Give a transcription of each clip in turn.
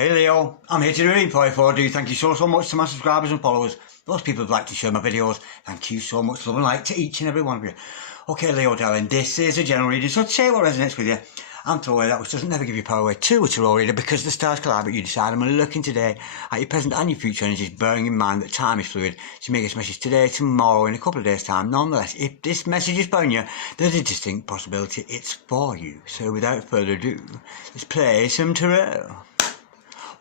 Hey Leo, I'm here to do a read for you. Thank you so much to my subscribers and followers. Those people who've liked to share my videos. Thank you so much. Love and like to each and every one of you. Okay Leo darling, this is a general reading, so say what resonates with you. I'm throwing that which doesn't never give you power away to a tarot reader because the stars collide, but you decide. I'm looking today at your present and your future energies, bearing in mind that time is fluid. So you make this message today, tomorrow, in a couple of days' time. Nonetheless, if this message is bound you, there's a distinct possibility it's for you. So without further ado, let's play some tarot.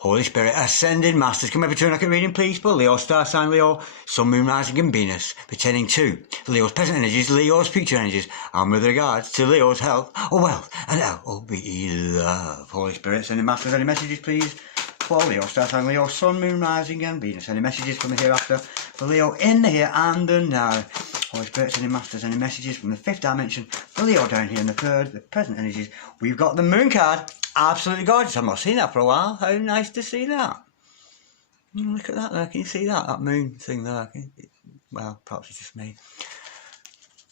Holy Spirit, Ascended Masters, come over to a reading, please, for Leo, star sign Leo, Sun, Moon, Rising and Venus, pertaining to Leo's present energies, Leo's future energies, and with regards to Leo's health, wealth, and L-O-V-E, love. Holy Spirit, Ascended Masters, any messages, please, for Leo, star sign Leo, Sun, Moon, Rising and Venus, any messages from the hereafter, for Leo, in the here and the now. Holy Spirit, Ascended Masters, any messages from the fifth dimension, for Leo down here in the third, the present energies. We've got the Moon card. Absolutely gorgeous. I've not seen that for a while. How nice to see that. Look at that there. Can you see that? That moon thing there. Well, perhaps it's just me.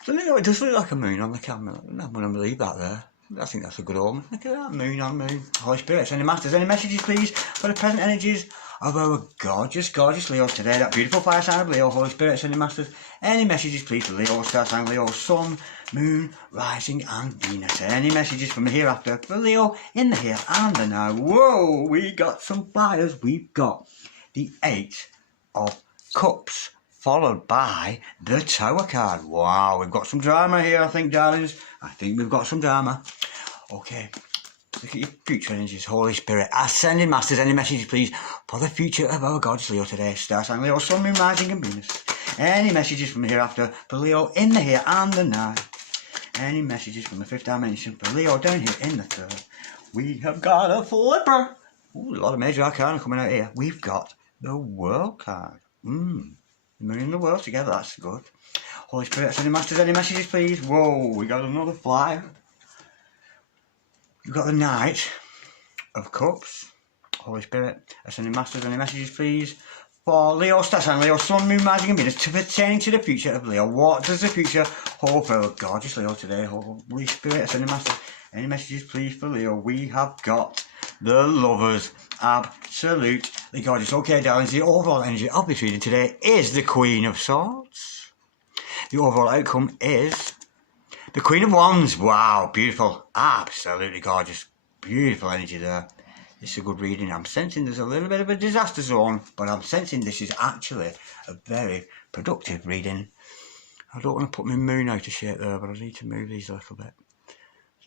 It does look like a moon on the camera. I'm not going to believe that there. I think that's a good omen. Look at that moon on moon. Holy Spirit, any masters, any messages please for the present energies of our gorgeous Leos today. That beautiful fire sign of Leo. Holy Spirit, any masters, any messages please for Leo, star sign Leo, Sun, Moon, Rising and Venus. Any messages from the hereafter for Leo in the here and the now. Whoa, we got some fires. We've got the Eight of Cups, followed by the Tower card. Wow, we've got some drama here, I think, darlings. I think we've got some drama. Okay, look at your future energies. Holy Spirit, Ascending Masters, any messages please for the future of our gorgeous Leo today. Star sign Leo, Sun, Moon, Rising and Venus. Any messages from the hereafter for Leo in the here and the now. Any messages from the fifth dimension for Leo down here in the third. We have got a flipper. Ooh, a lot of major arcana coming out here. We've got the World card. The Moon and the World together, that's good. Holy Spirit, Ascending Masters, any messages please? Whoa, we got another flyer. We've got the Knight of Cups. Holy Spirit, Ascending Masters, any messages please? For Leo, star sign Leo, Sun, Moon, Rising and Venus, to pertaining to the future of Leo. What does the future hold for our gorgeous Leo today? Holy Spirit, Ascending Masters, any messages please for Leo? We have got the Lovers. Absolutely gorgeous. Okay, darlings, the overall energy of this reading today is the Queen of Swords. The overall outcome is the Queen of Wands. Wow, beautiful. Absolutely gorgeous. Beautiful energy there. This is a good reading. I'm sensing there's a little bit of a disaster zone, but I'm sensing this is actually a very productive reading. I don't want to put my moon out of shape there, but I need to move these a little bit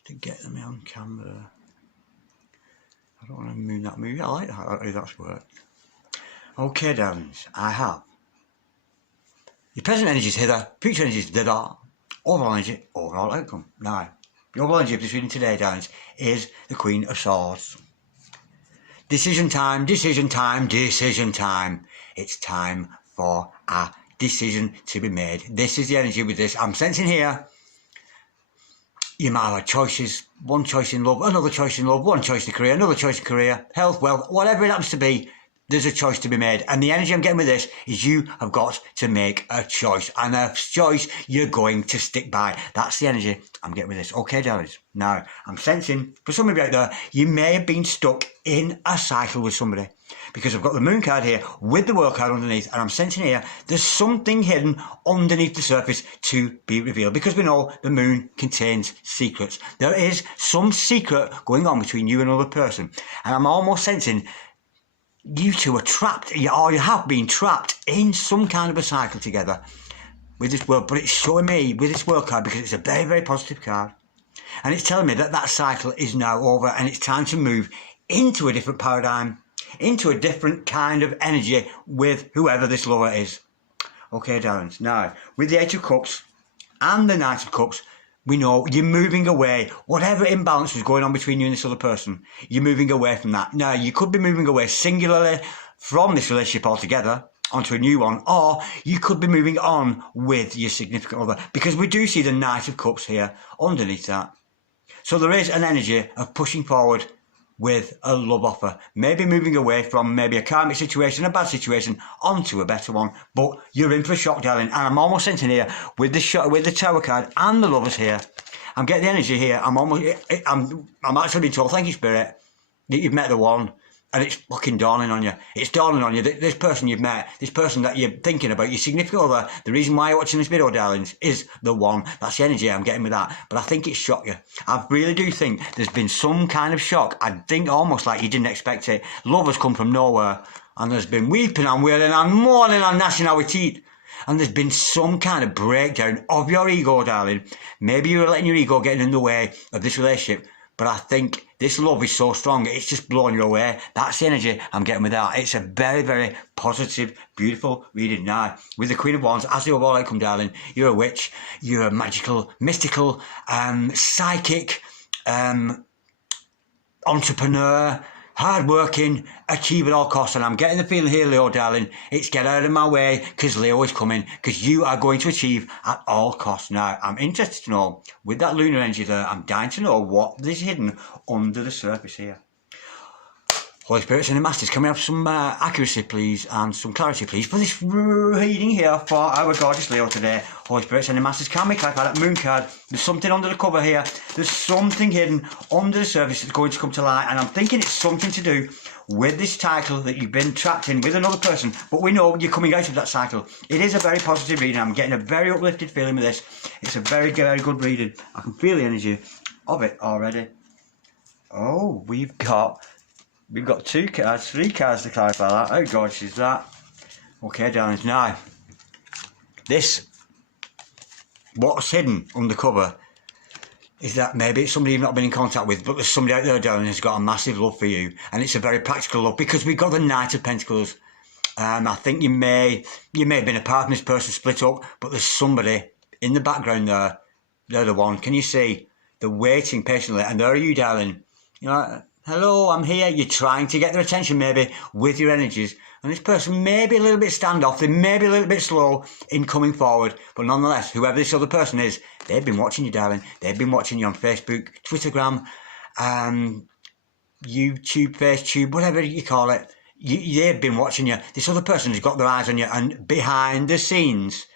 to get them on camera. I don't want to moon that movie. I like that, how that's worked. Okay, darlings, I have your present energies hither, future energies thither, overall energy, overall outcome. Now, the overall energy of this reading today, darlings, is the Queen of Swords. Decision time, decision time, decision time. It's time for a decision to be made. This is the energy with this. I'm sensing here, you might have choices. One choice in love, another choice in love, one choice in career, another choice in career, health, wealth, whatever it happens to be, there's a choice to be made. And the energy I'm getting with this is you have got to make a choice. And a choice you're going to stick by. That's the energy I'm getting with this. Okay, darlings. Now, I'm sensing, for some of you out there, you may have been stuck in a cycle with somebody. Because I've got the Moon card here with the World card underneath. And I'm sensing here, there's something hidden underneath the surface to be revealed. Because we know the Moon contains secrets. There is some secret going on between you and another person. And I'm almost sensing you two are trapped, or you have been trapped in some kind of a cycle together with this world. But it's showing me with this World card, because it's a very, very positive card, and it's telling me that that cycle is now over and it's time to move into a different paradigm, into a different kind of energy with whoever this lover is. Okay, darlings. Now, with the Eight of Cups and the Knight of Cups, we know you're moving away. Whatever imbalance was going on between you and this other person, you're moving away from that. Now, you could be moving away singularly from this relationship altogether onto a new one, or you could be moving on with your significant other, because we do see the Knight of Cups here underneath that. So there is an energy of pushing forward with a love offer, maybe moving away from maybe a karmic situation, a bad situation, onto a better one. But you're in for a shock, darling. And I'm almost sensing here with the Tower card and the Lovers here. I'm getting the energy here. I'm actually being told, thank you, Spirit, that you've met the one. And it's fucking dawning on you. It's dawning on you that this person you've met, this person that you're thinking about, your significant other, the reason why you're watching this video, darlings, is the one. That's the energy I'm getting with that. But I think it's shocked you. I really do think there's been some kind of shock. I think almost like you didn't expect it. Love has come from nowhere. And there's been weeping and wailing and mourning and gnashing our teeth. And there's been some kind of breakdown of your ego, darling. Maybe you're letting your ego get in the way of this relationship. But I think this love is so strong, it's just blowing you away. That's the energy I'm getting with that. It's a very, very positive, beautiful reading now. With the Queen of Wands, as the overall outcome, darling, you're a witch, you're a magical, mystical, psychic, entrepreneur, hard-working, achieve at all costs. And I'm getting the feeling here, Leo, darling, it's get out of my way because Leo is coming, because you are going to achieve at all costs. Now, I'm interested to know, with that lunar energy there, I'm dying to know what is hidden under the surface here. Holy Spirits and the Masters, can we have some accuracy, please, and some clarity, please, for this reading here for our gorgeous Leo today. Holy Spirits and the Masters, can we clarify that moon card? There's something under the cover here. There's something hidden under the surface that's going to come to light, and I'm thinking it's something to do with this cycle that you've been trapped in with another person, but we know you're coming out of that cycle. It is a very positive reading. I'm getting a very uplifted feeling with this. It's a very, very good reading. I can feel the energy of it already. Oh, we've got 2 cards, 3 cards to clarify that. How gorgeous is that? Okay, darlings. Now, what's hidden under cover is that maybe it's somebody you've not been in contact with, but there's somebody out there, darling, who's got a massive love for you. And it's a very practical love, because we've got the Knight of Pentacles. I think you may have been apart from this person, split up, but there's somebody in the background there. They're the one. Can you see? They're waiting patiently, and there are you, darling. You know, hello, I'm here. You're trying to get their attention maybe with your energies. And this person may be a little bit standoff. They may be a little bit slow in coming forward. But nonetheless, whoever this other person is, they've been watching you, darling. They've been watching you on Facebook, Twittergram, YouTube, FaceTube, whatever you call it. They've been watching you. This other person has got their eyes on you. And behind the scenes,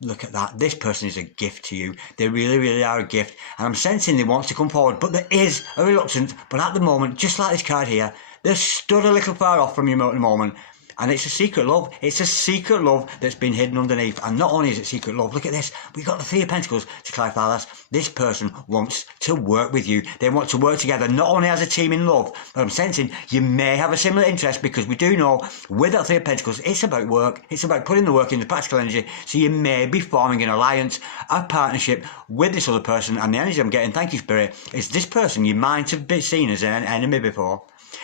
look at that. This person is a gift to you. They really, really are a gift. And I'm sensing they want to come forward. But there is a reluctance. But at the moment, just like this card here, they're stood a little far off from you at the moment. And it's a secret love. It's a secret love that's been hidden underneath. And not only is it secret love, look at this. We've got the 3 of Pentacles to clarify this. This person wants to work with you. They want to work together, not only as a team in love, but I'm sensing you may have a similar interest, because we do know with that 3 of Pentacles, it's about work. It's about putting the work in, the practical energy. So you may be forming an alliance, a partnership with this other person. And the energy I'm getting, thank you, Spirit, is this person you might have been seen as an enemy before.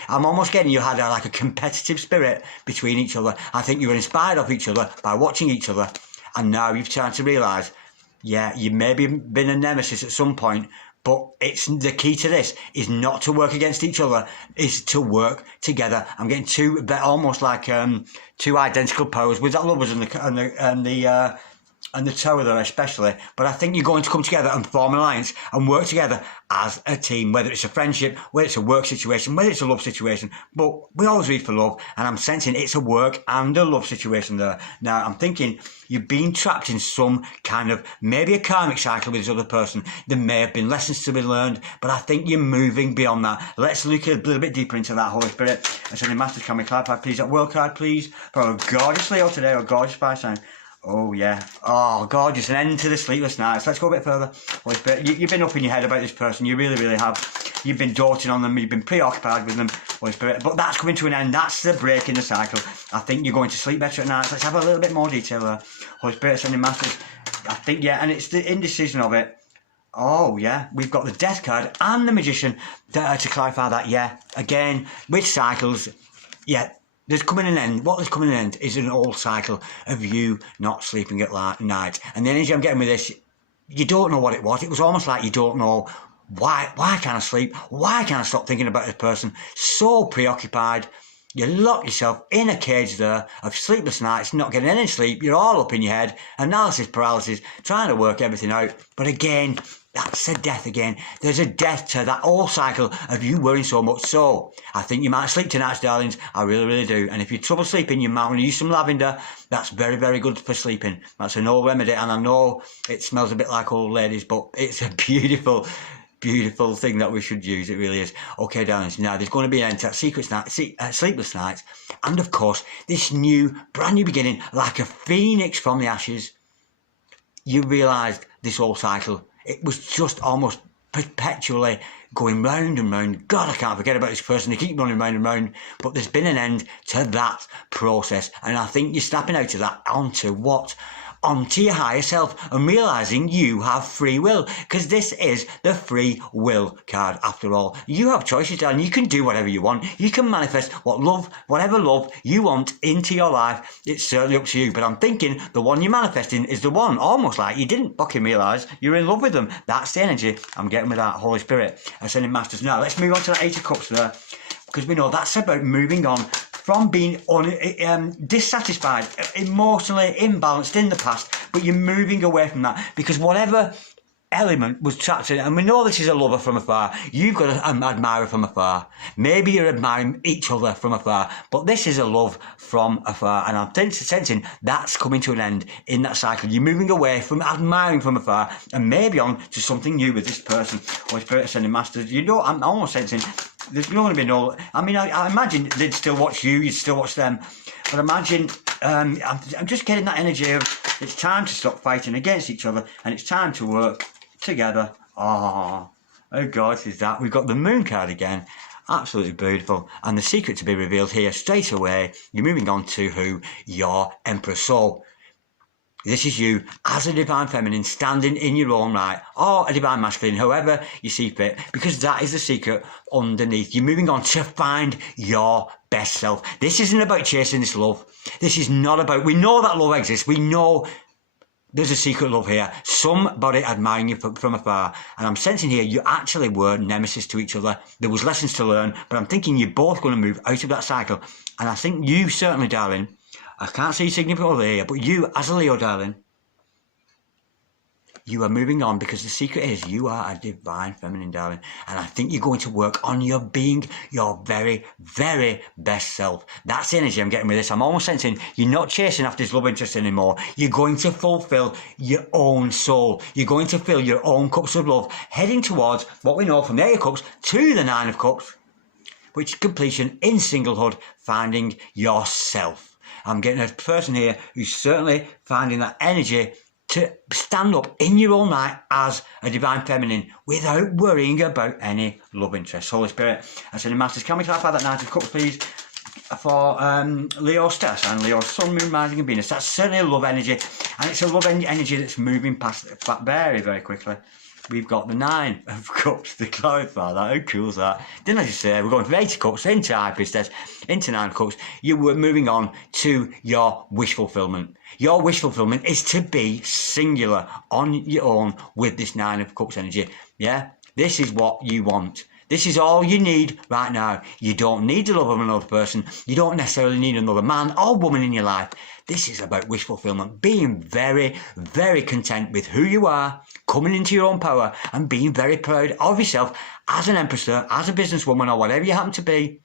I'm almost getting you had like a competitive spirit between each other. I think you were inspired of each other by watching each other. And now you've started to realise, yeah, you may have been a nemesis at some point, but it's the key to this is not to work against each other, is to work together. I'm getting almost like 2 identical powers with that lovers and the tower there especially. But I think you're going to come together and form an alliance and work together as a team, whether it's a friendship, whether it's a work situation, whether it's a love situation. But we always read for love, and I'm sensing it's a work and a love situation there. Now, I'm thinking you've been trapped in some kind of, maybe a karmic cycle with this other person. There may have been lessons to be learned, but I think you're moving beyond that. Let's look a little bit deeper into that, Holy Spirit. I said, Masters, can we clarify, please, that world card, please, for our gorgeous Leo today, our gorgeous fire sign. Oh, yeah. Oh, gorgeous. An end to the sleepless nights. Let's go a bit further. Holy Spirit, you've been up in your head about this person. You really, really have. You've been doting on them. You've been preoccupied with them, Holy Spirit. But that's coming to an end. That's the break in the cycle. I think you're going to sleep better at night. Let's have a little bit more detail there. Holy Spirit, sending Masters. I think, yeah, and it's the indecision of it. Oh, yeah. We've got the Death card and the Magician to clarify that, yeah. Again, with cycles, yeah. There's coming an end. What is coming an end is an old cycle of you not sleeping at night. And the energy I'm getting with this, you don't know what it was. It was almost like you don't know why can't I sleep? Why can't I stop thinking about this person? So preoccupied. You lock yourself in a cage there of sleepless nights, not getting any sleep. You're all up in your head, analysis paralysis, trying to work everything out. But again, that's a death again. There's a death to that old cycle of you worrying so much. So I think you might sleep tonight, darlings. I really, really do. And if you're trouble sleeping, you might want to use some lavender. That's very, very good for sleeping. That's an old remedy. And I know it smells a bit like old ladies, but it's a beautiful, beautiful thing that we should use. It really is. Okay, darlings, now there's going to be an end to that sleepless nights. And of course, this brand new beginning, like a phoenix from the ashes. You realised this whole cycle, it was just almost perpetually going round and round. God, I can't forget about this person. They keep running round and round. But there's been an end to that process. And I think you're snapping out of that onto what? Onto your higher self and realising you have free will, because this is the free will card after all. You have choices, darling. You can do whatever you want. You can manifest whatever love you want into your life. It's certainly up to you, but I'm thinking the one you're manifesting is the one almost like you didn't fucking realise you're in love with them. That's the energy I'm getting with that Holy Spirit Ascending Masters. Now let's move on to that Eight of Cups there, because we know that's about moving on from being dissatisfied, emotionally imbalanced in the past, but you're moving away from that, because whatever element was trapped in it, and we know this is a lover from afar, you've got an admirer from afar, maybe you're admiring each other from afar, but this is a love from afar, and I'm sensing that's coming to an end in that cycle. You're moving away from admiring from afar and maybe on to something new with this person. Holy Spirit Ascending Masters, I'm almost sensing there's not going to be no... I mean, I imagine they'd still watch you, you'd still watch them. But imagine, I'm just getting that energy of it's time to stop fighting against each other and it's time to work together. Oh God, is that? We've got the Moon card again. Absolutely beautiful. And the secret to be revealed here straight away. You're moving on to who? Your Emperor. So this is you as a divine feminine standing in your own right, or a divine masculine, however you see fit, because that is the secret underneath. You're moving on to find your best self. This isn't about chasing this love. This is not about, we know that love exists. We know there's a secret love here. Somebody admiring you from afar. And I'm sensing here you actually were nemesis to each other. There was lessons to learn, but I'm thinking you're both going to move out of that cycle. And I think you certainly, darling, I can't see significant other here, but you, as a Leo, darling, you are moving on, because the secret is you are a divine feminine, darling. And I think you're going to work on your being your very, very best self. That's the energy I'm getting with this. I'm almost sensing you're not chasing after this love interest anymore. You're going to fulfill your own soul. You're going to fill your own cups of love, heading towards what we know from the Eight of Cups to the Nine of Cups, which is completion in singlehood, finding yourself. I'm getting a person here who's certainly finding that energy to stand up in your own right as a divine feminine without worrying about any love interest. Holy Spirit Ascending Masters, can we clarify that Knight of Cups, please, for Leo Stas and Leo Sun, Moon, Rising and Venus? That's certainly a love energy, and it's a love energy that's moving past very, very quickly. We've got the Nine of Cups to clarify that. How cool is that? Didn't I just say we're going from Eight of Cups into High Priestess, into Nine of Cups? You were moving on to your wish fulfillment. Your wish fulfillment is to be singular on your own with this Nine of Cups energy. Yeah? This is what you want. This is all you need right now. You don't need the love of another person. You don't necessarily need another man or woman in your life. This is about wish fulfillment. Being very, very content with who you are, coming into your own power, and being very proud of yourself as an empress, as a businesswoman, or whatever you happen to be.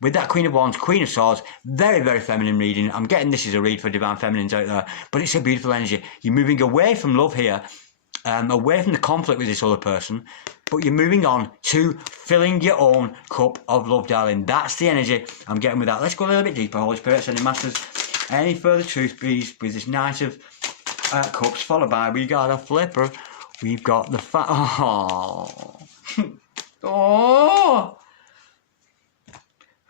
With that Queen of Wands, Queen of Swords, very, very feminine reading. I'm getting this is a read for divine feminines out there, but it's a beautiful energy. You're moving away from love here, away from the conflict with this other person, but you're moving on to filling your own cup of love, darling. That's the energy I'm getting with that. Let's go a little bit deeper, Holy Spirit, Ascending Masters. Any further truth, please, with this Knight of Cups, followed by, we got a flipper. We've got the oh. Oh.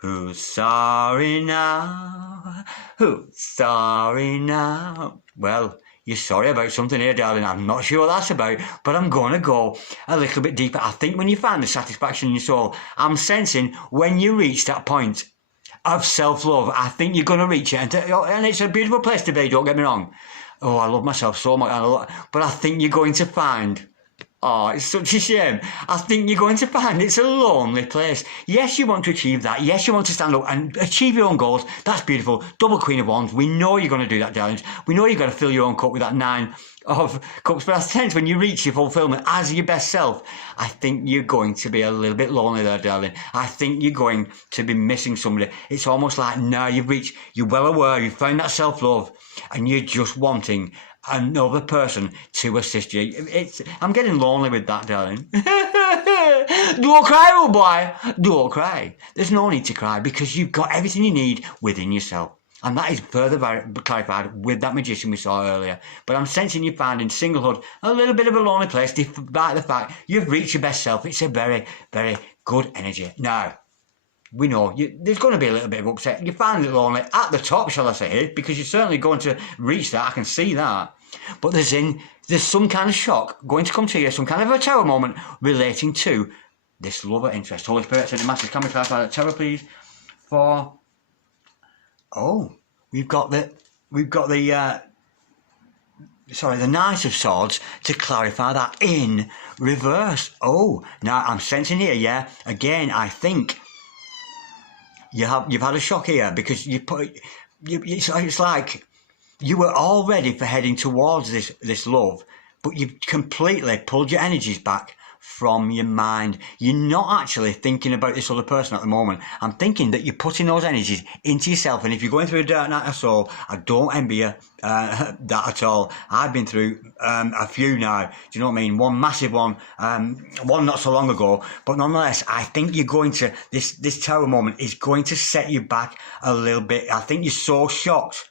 Who's sorry now? Who's sorry now? Well, you're sorry about something here, darling. I'm not sure what that's about, but I'm going to go a little bit deeper. I think when you find the satisfaction in your soul, I'm sensing when you reach that point of self-love, I think you're going to reach it. And it's a beautiful place to be, don't get me wrong. Oh, I love myself so much. But I think you're going to find... Oh, it's such a shame. I think you're going to find it's a lonely place. Yes, you want to achieve that. Yes, you want to stand up and achieve your own goals. That's beautiful. Double Queen of Wands. We know you're going to do that, darling. We know you've got to fill your own cup with that Nine of Cups. But I sense when you reach your fulfillment as your best self, I think you're going to be a little bit lonely there, darling. I think you're going to be missing somebody. It's almost like now you've reached, you're well aware, you've found that self-love, and you're just wanting another person to assist you. I'm getting lonely with that, darling. Don't cry, old boy. Don't cry. There's no need to cry because you've got everything you need within yourself. And that is further clarified with that magician we saw earlier. But I'm sensing you finding singlehood a little bit of a lonely place despite the fact you've reached your best self. It's a very, very good energy. Now, we know there's going to be a little bit of upset. You find it lonely at the top, shall I say, because you're certainly going to reach that. I can see that. But there's some kind of shock going to come to you, some kind of a tower moment relating to this love or interest. Holy Spirit, sending masters, can we clarify that tower, please? We've got the Knight of Swords to clarify that in reverse. Oh, now I'm sensing here, yeah. Again, I think you've had a shock here because it's like you were all ready for heading towards this love, but you've completely pulled your energies back from your mind. You're not actually thinking about this other person at the moment. I'm thinking that you're putting those energies into yourself, and if you're going through a dark night of soul, I don't envy you that at all. I've been through a few now. Do you know what I mean? One massive one, one not so long ago, but nonetheless, I think you're going to this tower moment is going to set you back a little bit. I think you're so shocked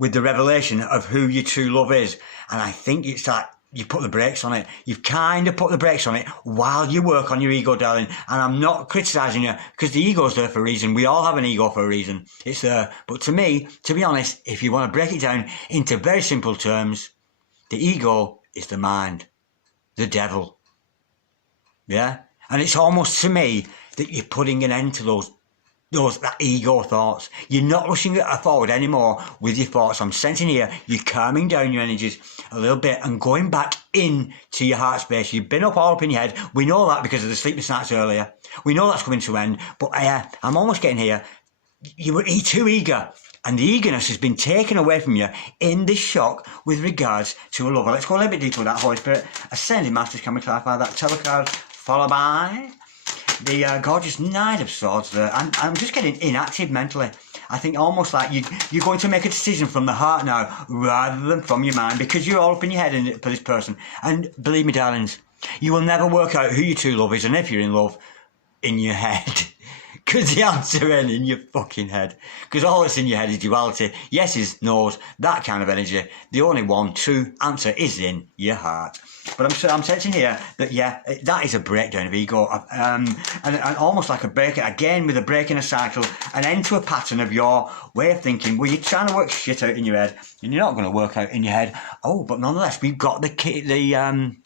with the revelation of who your true love is, and I think it's like you put the brakes on it. You've kind of put the brakes on it while you work on your ego, darling. And I'm not criticising you because the ego's there for a reason. We all have an ego for a reason. It's there. But to me, to be honest, if you want to break it down into very simple terms, the ego is the mind, the devil. Yeah? And it's almost to me that you're putting an end to that ego thoughts. You're not rushing it forward anymore with your thoughts. I'm sensing here you're calming down your energies a little bit and going back into your heart space. You've been all up in your head. We know that because of the sleepless nights earlier. We know that's coming to an end. But I'm almost getting here. You were too eager. And the eagerness has been taken away from you in this shock with regards to a lover. Let's go a little bit deeper with that, Holy Spirit. Ascending Masters, can we clarify that? Tarot card, followed by the gorgeous Knight of Swords there. I'm just getting inactive mentally. I think almost like you're going to make a decision from the heart now rather than from your mind because you're all up in your head for this person. And believe me, darlings, you will never work out who your true love is and if you're in love in your head. Because the answer ain't in your fucking head. Because all that's in your head is duality. Yeses, nos, that kind of energy. The only one true answer is in your heart. But I'm sensing here that, yeah, that is a breakdown of ego. And almost like a break, again with a break in a cycle, an end to a pattern of your way of thinking where you're trying to work shit out in your head and you're not going to work out in your head. Oh, but nonetheless, we've got the King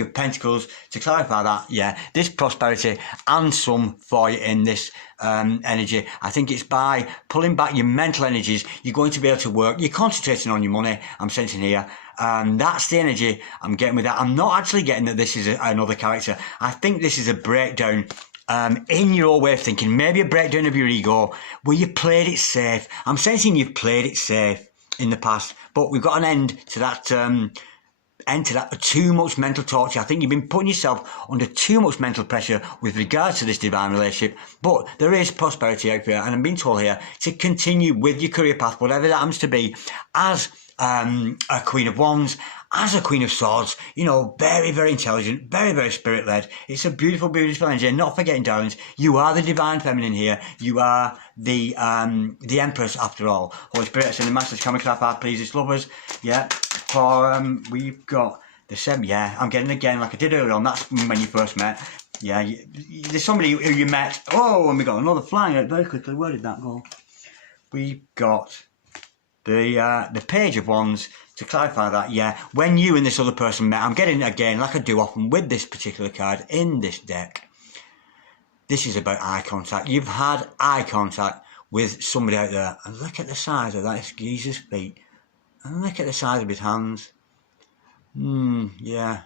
of Pentacles to clarify that, yeah, this prosperity and some for you in this energy. I think it's by pulling back your mental energies, you're going to be able to work. You're concentrating on your money, I'm sensing here. That's the energy I'm getting with that. I'm not actually getting that this is another character. I think this is a breakdown in your way of thinking. Maybe a breakdown of your ego where you played it safe. I'm sensing you've played it safe in the past, but we've got an end to that too much mental torture. I think you've been putting yourself under too much mental pressure with regards to this divine relationship, but there is prosperity out there, and I'm being told here to continue with your career path, whatever that happens to be, as a Queen of Wands, as a Queen of Swords, you know, very, very intelligent, very, very spirit-led. It's a beautiful, beautiful energy. And not forgetting, darlings, you are the divine feminine here. You are the Empress after all. Holy Spirit, sending masters, can we clap our please, it's lovers. Yeah. We've got the 7, yeah, I'm getting again like I did earlier on, that's when you first met. Yeah, there's somebody who you met. Oh, and we got another flying out very quickly. Where did that go? We've got the Page of Wands to clarify that, yeah, when you and this other person met. I'm getting again, like I do often with this particular card in this deck. This is about eye contact. You've had eye contact with somebody out there, and look at the size of that geezer's feet. And look at the size of his hands. Yeah.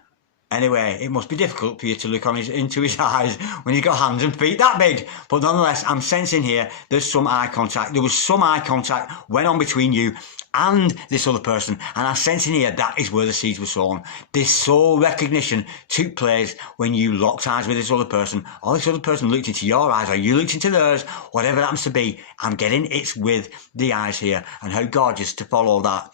Anyway, it must be difficult for you to look into his eyes when he's got hands and feet that big. But nonetheless, I'm sensing here there's some eye contact. There was some eye contact went on between you and this other person. And I sense in here that is where the seeds were sown. This soul recognition took place when you locked eyes with this other person, or this other person looked into your eyes, or you looked into theirs, whatever it happens to be. I'm getting it's with the eyes here, and how gorgeous to follow that.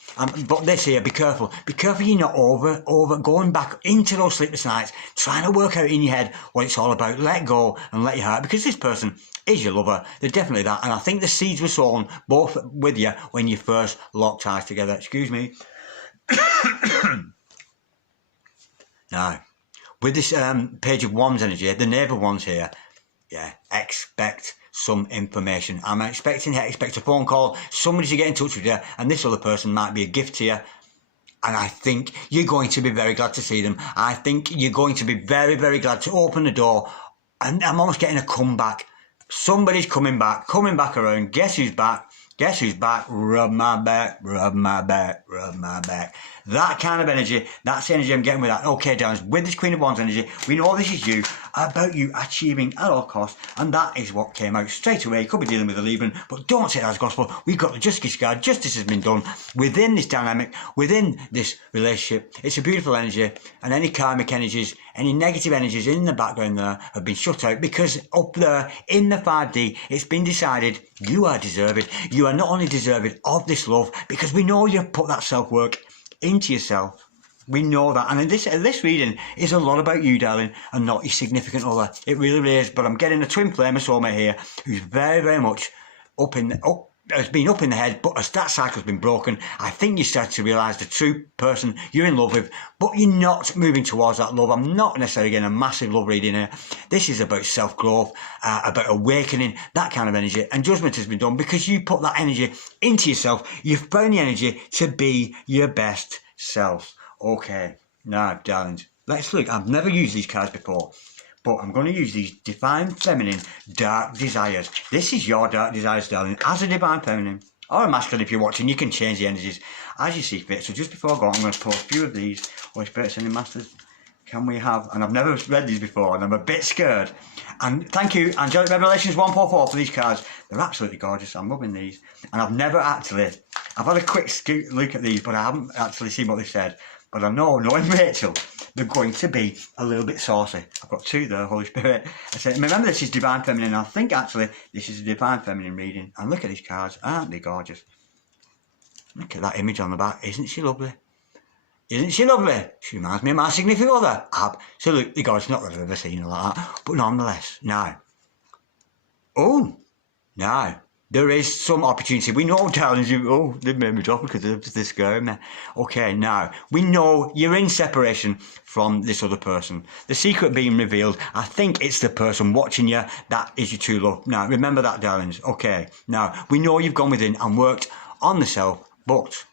But this here, be careful. Be careful you're not over going back into those sleepless nights, trying to work out in your head what it's all about. Let go and let your heart, because this person is your lover. They're definitely that. And I think the seeds were sown both with you when you first locked eyes together. Excuse me. Now, with this page of wands energy, the knave of wands here, yeah, expect some information. I'm expect a phone call, somebody to get in touch with you, and this other person might be a gift to you. And I think you're going to be very glad to see them. I think you're going to be very, very glad to open the door. And I'm almost getting a comeback. Somebody's coming back around. Guess who's back? Guess who's back? Rub my back, rub my back, rub my back. That kind of energy, that's the energy I'm getting with that. Okay, darlings, with this Queen of Wands energy, we know this is you, about you achieving at all costs, and that is what came out straight away. You could be dealing with a leaving, but don't say that as gospel. We've got the justice card. Justice has been done within this dynamic, within this relationship. It's a beautiful energy, and any karmic energies, any negative energies in the background there have been shut out, because up there in the 5D, it's been decided you are deserving. You are not only deserving of this love, because we know you've put that self-work into yourself. We know that. And this reading is a lot about you, darling, and not your significant other. It really is. But I'm getting a twin flame of soulmate here who's very, very much has been up in the head, but as that cycle's been broken, I think you start to realise the true person you're in love with, but you're not moving towards that love. I'm not necessarily getting a massive love reading here. This is about self-growth, about awakening, that kind of energy, and judgment has been done because you put that energy into yourself. You've found the energy to be your best self. Okay, now, darlings, let's look. I've never used these cards before, but I'm going to use these Divine Feminine Dark Desires. This is your Dark Desires, darling. As a Divine Feminine, or a Masculine if you're watching, you can change the energies as you see fit. So just before I go, I'm going to post a few of these. Holy Spirit, Sending Masters, can we have... And I've never read these before, and I'm a bit scared. And thank you, Angelic Revelations 144, for these cards. They're absolutely gorgeous. I'm loving these. And I've never actually... I've had a quick look at these, but I haven't actually seen what they've said. But I know, knowing Rachel, they're going to be a little bit saucy. I've got two there, Holy Spirit. I said, remember, this is Divine Feminine. I think, actually, this is a Divine Feminine reading. And look at these cards. Aren't they gorgeous? Look at that image on the back. Isn't she lovely? Isn't she lovely? She reminds me of my significant other. Absolutely gorgeous. Not that I've ever seen her like that. But nonetheless, now. Oh, now. There is some opportunity. We know, darlings, they made me drop because of this girl. Okay, now, we know you're in separation from this other person. The secret being revealed, I think it's the person watching you that is your true love. Now, remember that, darlings. Okay, now, we know you've gone within and worked on the self, but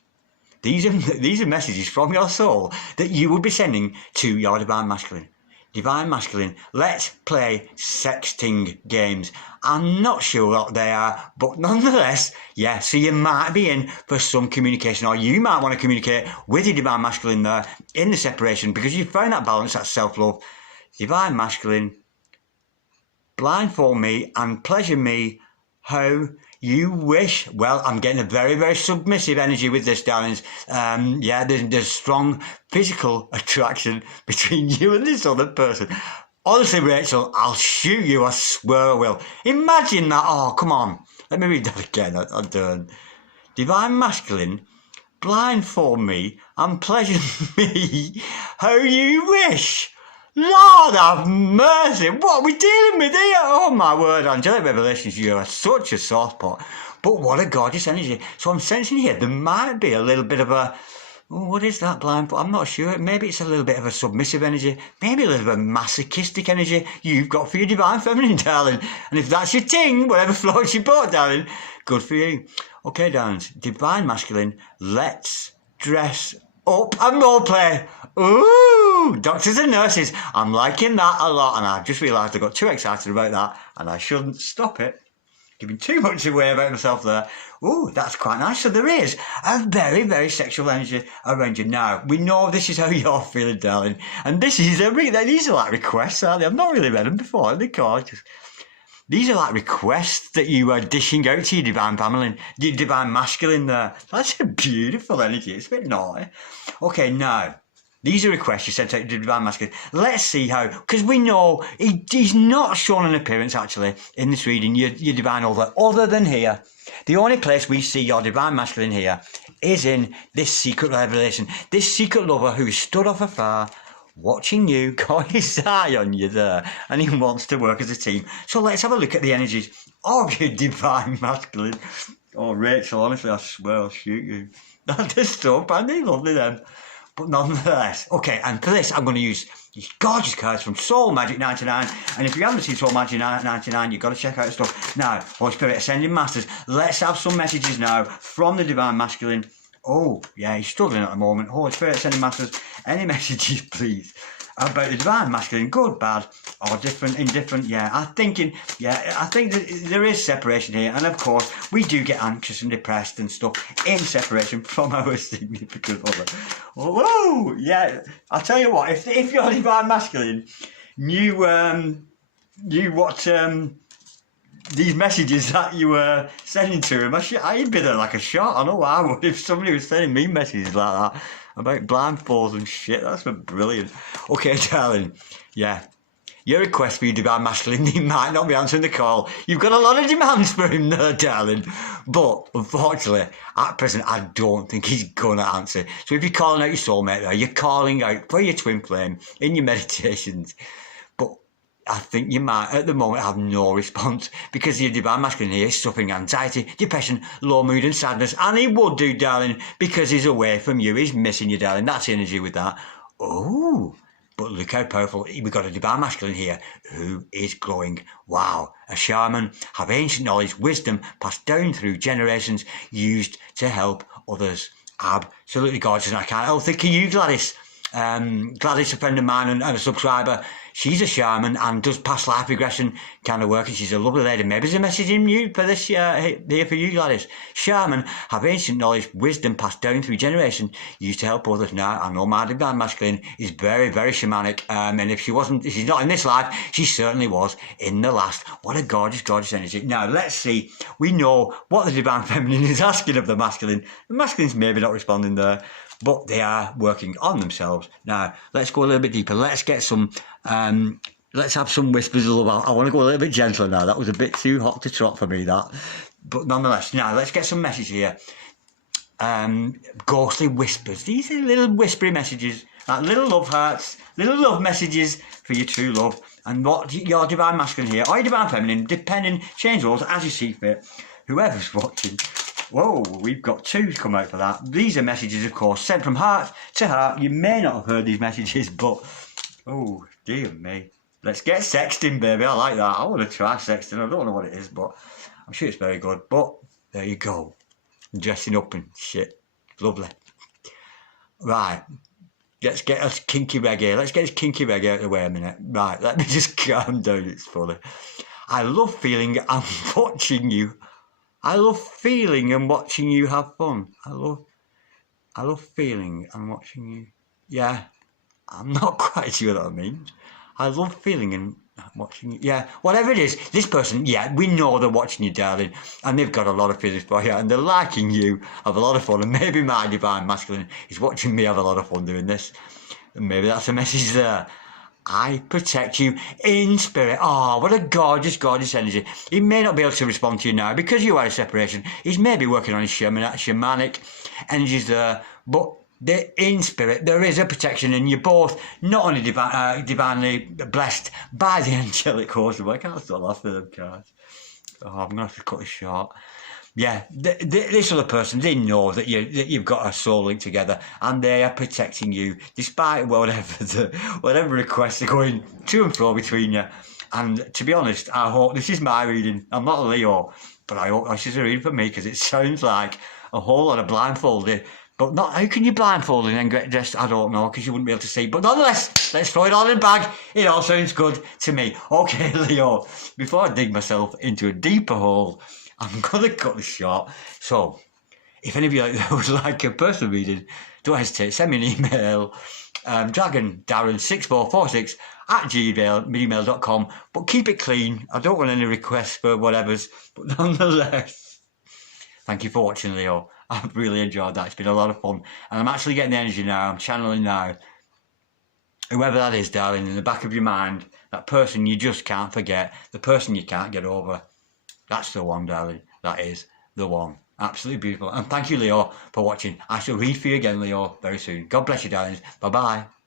these are messages from your soul that you will be sending to your Divine Masculine. Divine Masculine, let's play sexting games. I'm not sure what they are, but nonetheless, yeah, so you might be in for some communication, or you might want to communicate with your Divine Masculine there in the separation, because you found that balance, that self-love. Divine Masculine, blindfold me and pleasure me how you wish. Well, I'm getting a very, very submissive energy with this, darlings. Yeah, there's strong physical attraction between you and this other person. Honestly, Rachel, I'll shoot you, I swear I will. Imagine that. Oh, come on. Let me read that again. I don't. Divine Masculine, blindfold me and pleasure me how you wish. Lord have mercy, what are we dealing with here? Oh my word, Angelic Revelations, you are such a soft pot. But what a gorgeous energy. So I'm sensing here, there might be a little bit of a, what is that blindfold? I'm not sure. Maybe it's a little bit of a submissive energy. Maybe a little bit of masochistic energy you've got for your Divine Feminine, darling. And if that's your thing, whatever floats your boat, darling, good for you. Okay, darlings, Divine Masculine, let's dress up and role play. Ooh, doctors and nurses. I'm liking that a lot, and I've just realised I got too excited about that, and I shouldn't stop it. Giving too much away about myself there. Ooh, that's quite nice. So there is a very, very sexual energy around you. Now, we know this is how you're feeling, darling, and this is these are like requests, aren't they? I've not really read them before. They're gorgeous. These are like requests that you are dishing out to your divine feminine, your divine masculine there. That's a beautiful energy. It's a bit naughty. Okay, now, these are requests you sent out to the divine masculine. Let's see how, because we know he's not shown an appearance actually in this reading, your divine other than here. The only place we see your divine masculine here is in this secret revelation. This secret lover who stood off afar, watching you, got his eye on you there, and he wants to work as a team. So let's have a look at the energies of your divine masculine. Oh, Rachel, honestly, I swear I'll shoot you. That's just so funny, lovely them. But nonetheless, okay, and for this, I'm going to use these gorgeous cards from Soul Magic 99. And if you haven't seen Soul Magic 99, you've got to check out the stuff. Now, Holy Spirit, Ascending Masters, let's have some messages now from the divine masculine. Oh, yeah, he's struggling at the moment. Holy Spirit, Ascending Masters, any messages, please, about the divine masculine, good, bad, or different, indifferent? Yeah, I think that there is separation here, and of course, we do get anxious and depressed and stuff in separation from our significant other. Whoa, yeah, I'll tell you what, if your divine masculine knew what these messages that you were sending to him, I'd be there like a shot. I know I would if somebody was sending me messages like that about blindfolds and shit. That's brilliant. Okay, darling. Yeah. Your request for your divine masculine, he might not be answering the call. You've got a lot of demands for him there, darling. But unfortunately, at present, I don't think he's going to answer. So if you're calling out your soulmate there, you're calling out for your twin flame in your meditations. But I think you might, at the moment, have no response because your divine masculine here is suffering anxiety, depression, low mood and sadness. And he would do, darling, because he's away from you. He's missing you, darling. That's the energy with that. Oh, but look how powerful. We've got a divine masculine here who is glowing. Wow. A shaman, have ancient knowledge, wisdom passed down through generations, used to help others. Absolutely gorgeous. And I can't help thinking you, Gladys. Gladys, a friend of mine and a subscriber, she's a shaman and does past life regression kind of work, and she's a lovely lady. Maybe there's a message in you for this here for you, Gladys. Shaman have ancient knowledge, wisdom passed down through generations, used to help others. Now, I know my divine masculine is very, very shamanic, and if she's not in this life, she certainly was in the last. What a gorgeous, gorgeous energy. Now, let's see. We know what the divine feminine is asking of the masculine. The masculine's maybe not responding there, but they are working on themselves. Now, let's go a little bit deeper. Let's get some, let's have some whispers of love. I want to go a little bit gentler now. That was a bit too hot to trot for me, that. But nonetheless, now let's get some messages here. Ghostly whispers. These are little whispery messages, like little love hearts, little love messages for your true love. And what your divine masculine here, or your divine feminine, depending, change roles as you see fit. Whoever's watching. Whoa, we've got two to come out for that. These are messages, of course, sent from heart to heart. You may not have heard these messages, but, oh, dear me. Let's get sexting, baby. I like that. I want to try sexting. I don't know what it is, but I'm sure it's very good. But there you go. Dressing up and shit. Lovely. Right. Let's get us kinky reggae. Let's get this kinky reggae out of the way a minute. Right, let me just calm down. It's funny. I love feeling I'm watching you. I love feeling and watching you have fun. I love feeling and watching you. Yeah, I'm not quite sure what that means. I love feeling and watching you. Yeah, whatever it is, this person, yeah, we know they're watching you, darling, and they've got a lot of feelings for you, and they're liking you, have a lot of fun, and maybe my divine masculine is watching me have a lot of fun doing this. And maybe that's a message there. I protect you in spirit. Oh, what a gorgeous, gorgeous energy. He may not be able to respond to you now because you are a separation. He's maybe working on his shamanic energies there, but in spirit, there is a protection, and you're both not only divinely blessed by the angelic host. I can't stop laughing at them cards. Oh, I'm going to have to cut this short. Yeah, this other person, they know that you've got a soul link together, and they are protecting you despite whatever requests are going to and fro between you. And to be honest, I hope this is my reading. I'm not a Leo, but I hope this is a reading for me because it sounds like a whole lot of blindfolded. But not, how can you blindfold and then get dressed? I don't know, because you wouldn't be able to see. But nonetheless, let's throw it all in the bag. It all sounds good to me. Okay, Leo, before I dig myself into a deeper hole, I'm going to cut this short. So, if any of you out there would like a personal reading, don't hesitate, send me an email. Dragon Darren 6446 at gmail.com, but keep it clean. I don't want any requests for whatever's, but nonetheless, thank you for watching, Leo. I've really enjoyed that. It's been a lot of fun, and I'm actually getting the energy now. I'm channeling now. Whoever that is, darling, in the back of your mind, that person you just can't forget, the person you can't get over, that's the one, darling. That is the one. Absolutely beautiful. And thank you, Leo, for watching. I shall read for you again, Leo, very soon. God bless you, darlings. Bye-bye.